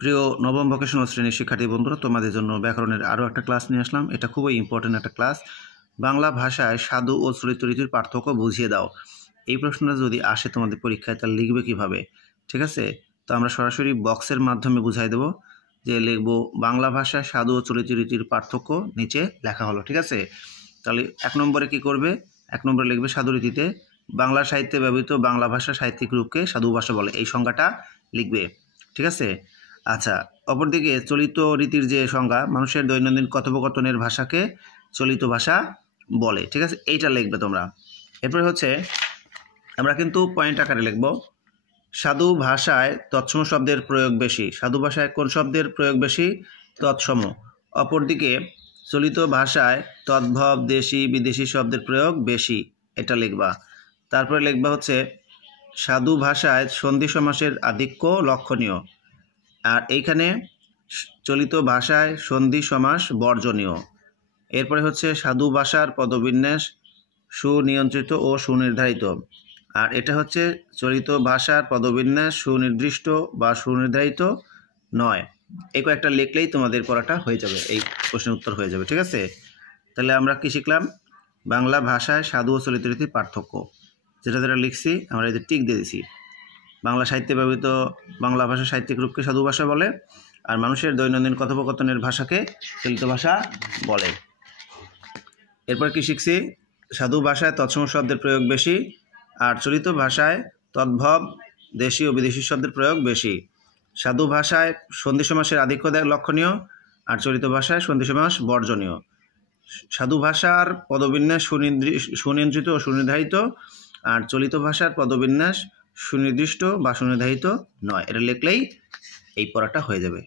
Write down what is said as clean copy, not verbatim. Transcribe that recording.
প্রিয় নবম ভোকেশনাল শ্রেণীর শিক্ষার্থী বন্ধুরা, তোমাদের জন্য ব্যাকরণের আরও একটা ক্লাস নিয়ে আসলাম। এটা খুবই ইম্পর্টেন্ট একটা ক্লাস। বাংলা ভাষায় সাধু ও চলিত রীতির পার্থক্য বুঝিয়ে দাও। এই প্রশ্নটা যদি আসে তোমাদের পরীক্ষায়, তাহলে লিখবে কিভাবে? ঠিক আছে, তো আমরা সরাসরি বক্সের মাধ্যমে বুঝাই দেবো। যে লিখবো বাংলা ভাষায় সাধু ও চলিত রীতির পার্থক্য, নিচে লেখা হলো। ঠিক আছে, তাহলে 1 নম্বরে কি করবে? 1 নম্বরে লিখবে সাধু রীতিতে বাংলা সাহিত্যে ব্যবহৃত বাংলা ভাষা সাহিত্যিক রূপকে সাধু ভাষা বলে, এই সংজ্ঞাটা লিখবে। ঠিক আছে, আচ্ছা, অপরদিকে চলিত রীতির যে সংজ্ঞা, মানুষের দৈনন্দিন কথোপকথনের ভাষাকে চলিত ভাষা বলে। ঠিক আছে, এইটা লিখবে তোমরা। এরপরে হচ্ছে আমরা কিন্তু পয়েন্ট আকারে লিখব। সাধু ভাষায় তৎসম শব্দের প্রয়োগ বেশি। সাধু ভাষায় কোন শব্দের প্রয়োগ বেশি? তৎসম। অপরদিকে চলিত ভাষায় তদ্ভব, দেশি, বিদেশি শব্দের প্রয়োগ বেশি, এটা লিখবা। তারপরে লিখবা হচ্ছে সাধু ভাষায় সন্ধি সমাসের আধিক্য লক্ষণীয়, আর এইখানে চলিত ভাষায় সন্ধি সমাস বর্জনীয়। এরপরে হচ্ছে সাধু ভাষার পদবিন্যাস সুনিয়ন্ত্রিত ও সুনির্ধারিত, আর এটা হচ্ছে চলিত ভাষার পদবিন্যাস সুনির্দিষ্ট বা সুনির্ধারিত নয়। এই কয়েকটা লিখলেই তোমাদের পড়াটা হয়ে যাবে, এই প্রশ্নের উত্তর হয়ে যাবে। ঠিক আছে, তাহলে আমরা কি শিখলাম? বাংলা ভাষায় সাধু ও চলিত রীতির পার্থক্য, যেটা যেটা লিখছি আমরা এদের টিক দিয়ে দিছি। বাংলা সাহিত্যে ব্যবহৃত বাংলা ভাষা সাহিত্যিক রূপকে সাধু ভাষা বলে, আর মানুষের দৈনন্দিন কথোপকথনের ভাষাকে চলিত ভাষা বলে। এরপর কি শিখছি? সাধু ভাষায় তৎসম শব্দের প্রয়োগ বেশি, আর চলিত ভাষায় তদ্ভব, দেশি ও বিদেশি শব্দের প্রয়োগ বেশি। সাধু ভাষায় সন্ধি সমাসের আধিক্য লক্ষণীয়, আর চলিত ভাষায় সন্ধি সমাস বর্জনীয়। সাধু ভাষার পদবিন্যাস সুনিয়ন্ত্রিত ও সুনির্ধারিত, আর চলিত ভাষার পদবিন্যাস সুনির্দিষ্ট বা সুনির্ধারিত নয়। এটা লিখলেই এই পড়াটা হয়ে যাবে।